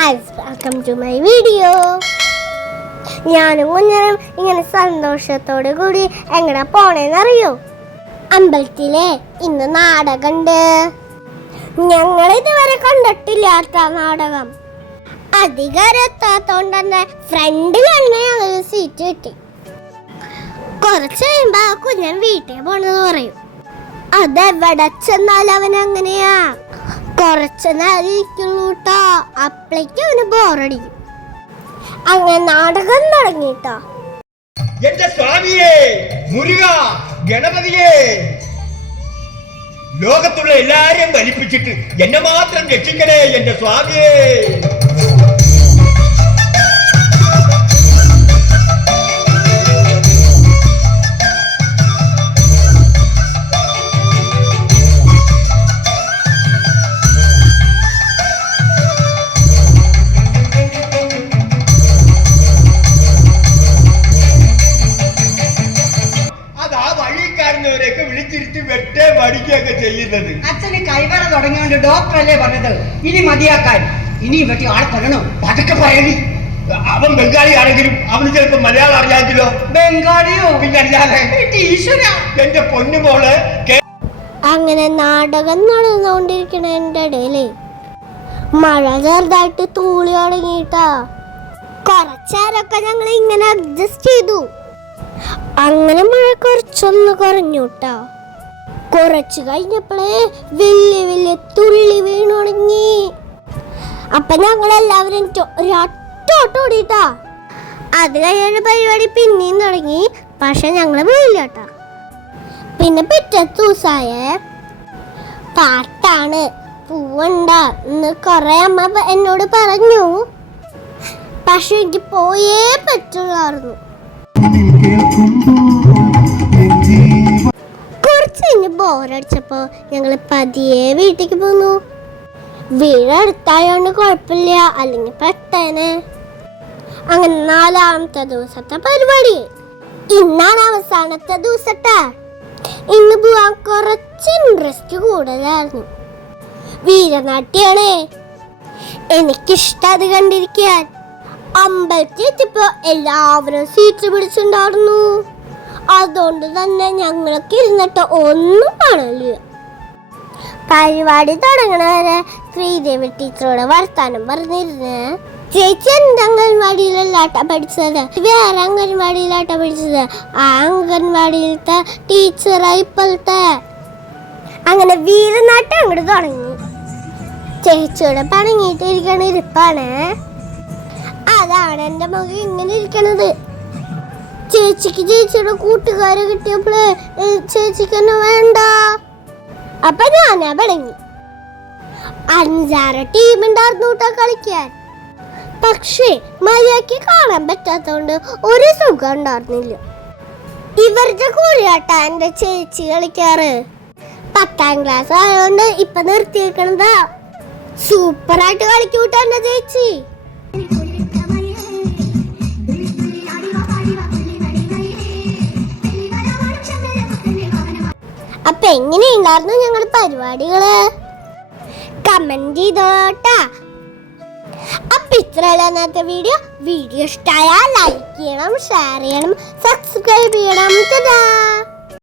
Guys, welcome to my video. ഞാനും കുഞ്ഞനും ഇങ്ങനെ സന്തോഷത്തോടു കൂടി എങ്ങടാ പോണേന്നറിയോ? അമ്പലത്തിലെ ഇന്ന് നാടകമുണ്ട്. ഞങ്ങൾ ഇതുവരെ കണ്ടിട്ടില്ലാത്ത നാടകം. അധികം എത്താത്തോണ്ട് തന്നെ ഫ്രണ്ടിലാണ് ഞങ്ങൾ സീറ്റ് കിട്ടി. കുറച്ച് കഴിയുമ്പോ കുഞ്ഞൻ വീട്ടിൽ പോണെന്ന് പറയും. അതെവിടെ ചെന്നാലും അവൻ അങ്ങനെയാ. കുറച്ച് നേരം ഇരിക്കുള്ളൂട്ടാ, അപ്പളേക്കും അവന് ബോറടിക്കും. അങ്ങനെ നാടകം തുടങ്ങിട്ടാ. എന്റെ സ്വാമിയേ, മുരുക, ഗണപതിയേ, ലോകത്തുള്ള എല്ലാരെയും വലിപ്പിച്ചിട്ട് എന്നെ മാത്രം രക്ഷിക്കണേ എന്റെ സ്വാമിയേ. വിളിച്ചിരുത്തി വെട്ടേ പഠിക്കുകയൊക്കെ ചെയ്യുന്നത്. അച്ഛന് കൈവറ തുടങ്ങിയോണ്ട് ഡോക്ടറല്ലേ പറഞ്ഞത് ഇനി മതിയാക്കാൻ. ഇനി വെട്ടി ആളെ കൊല്ലണോ? പതുക്കെ പറയണി. അവൻ ബംഗാളി ആണെങ്കിലും അവന് ചിലപ്പോ മലയാളം അറിയാമെങ്കിലോ? ബംഗാളിയോ? പിന്നെ അറിയാതെ എന്റെ പൊന്നുമോള്. അങ്ങനെ നാടകം നടന്നുകൊണ്ടിരിക്കണതിന്റെ ഇടയില് മഴ ചെറുതായിട്ട് തൂളി തുടങ്ങിയിട്ടാ. കുറച്ചേരൊക്കെ ഞങ്ങൾ ഇങ്ങനെ അഡ്ജസ്റ്റ് ചെയ്തു. അങ്ങനെ മഴ കുറച്ചൊന്ന് കുറഞ്ഞുട്ടാ. കുറച്ച് കഴിഞ്ഞപ്പോഴേ വലിയ വലിയ തുള്ളി വീണു തുടങ്ങി. അപ്പൊ ഞങ്ങളെല്ലാവരും ഒരൊട്ടോടിട്ടാ. അത് കഴിഞ്ഞ പരിപാടി പിന്നെയും തുടങ്ങി. പക്ഷെ ഞങ്ങള് പോയില്ല കേട്ടാ. പിന്നെ പിറ്റേ ദിവസമായ പാട്ടാണ്, പൂവണ്ട എന്ന് കുറെ അമ്മ എന്നോട് പറഞ്ഞു. പക്ഷെ എനിക്ക് പോയേ പറ്റുള്ളായിരുന്നു. കുറച്ച് കഴിഞ്ഞ് ബോറടിച്ചപ്പോ ഞങ്ങള് പതിയെ വീട്ടിലേക്ക് പോന്നു. വീടടുത്തായോണ്ട് കുഴപ്പമില്ല, അല്ലെങ്കിൽ പെട്ടേനെ. അങ്ങനെ 4ാമത്തെ ദിവസത്തെ പരിപാടി. ഇന്നാണ് അവസാനത്തെ ദിവസട്ടാ. ഇന്ന് പോവാൻ കുറച്ച് ഇൻട്രസ്റ്റ് കൂടുതലായിരുന്നു. വീരനാട്യാണ്. എനിക്കിഷ്ടം അത് കണ്ടിരിക്കാൻ. അമ്പലത്തിൽ എത്തിയപ്പോ എല്ലാവരും സീറ്റ് പിടിച്ചിട്ടുണ്ടായിരുന്നു. അതുകൊണ്ട് തന്നെ ഞങ്ങൾക്ക് ഇരുന്നിട്ട് ഒന്നും കാണില്ല. പരിപാടി തുടങ്ങണവരെ ശ്രീദേവി ടീച്ചറോട് വർത്താനം പറഞ്ഞിരുന്ന്. ചേച്ചി എന്റെ അംഗൻവാടിയിലല്ലാട്ട പഠിച്ചത്, വേറെ അംഗൻവാടിയിലാട്ട പഠിച്ചത്. ആ അംഗൻവാടിയിലത്തെ ടീച്ചറായി ഇപ്പോഴത്തെ. അങ്ങനെ വീരനാട്ടം അങ്ങോട്ട് തുടങ്ങി. ചേച്ചിയോടെ പണങ്ങിയിട്ടിരിക്കണ ഇരിപ്പാണ്. അതാണ് എന്റെ മുഖം ഇങ്ങനെ ഇരിക്കണത്. ചേച്ചിക്ക് ചേച്ചിയുടെ കൂട്ടുകാരെ കിട്ടിയപ്പോള് ചേച്ചിക്ക് എന്നെ വേണ്ട. അപ്പൊ ഞാനാ പടങ്ങി. 5-6 ടീം ഉണ്ടായിരുന്നു കേട്ടോ കളിക്കാൻ. പക്ഷേ മര്യാദക്ക് കാണാൻ പറ്റാത്തോണ്ട് ഒരു സുഖം ഉണ്ടായിരുന്നില്ല. ഇവരുടെ കൂടെയാട്ടാ എന്റെ ചേച്ചി കളിക്കാറ്. 10ാം ക്ലാസ് ആയതുകൊണ്ട് ഇപ്പൊ നിർത്തിയിരിക്കണതാ. സൂപ്പറായിട്ട് കളിക്കൂട്ടോ എന്റെ ചേച്ചി. അപ്പൊ എങ്ങനെയുണ്ടായിരുന്നു ഞങ്ങളുടെ പരിപാടികള്? കമന്റ് ചെയ്തോട്ടാ. അപ്പൊ ഇത്രയുള്ള ഇന്നത്തെ വീഡിയോ ഇഷ്ടമായാൽ ലൈക്ക് ചെയ്യണം, ഷെയർ ചെയ്യണം, സബ്സ്ക്രൈബ് ചെയ്യണം.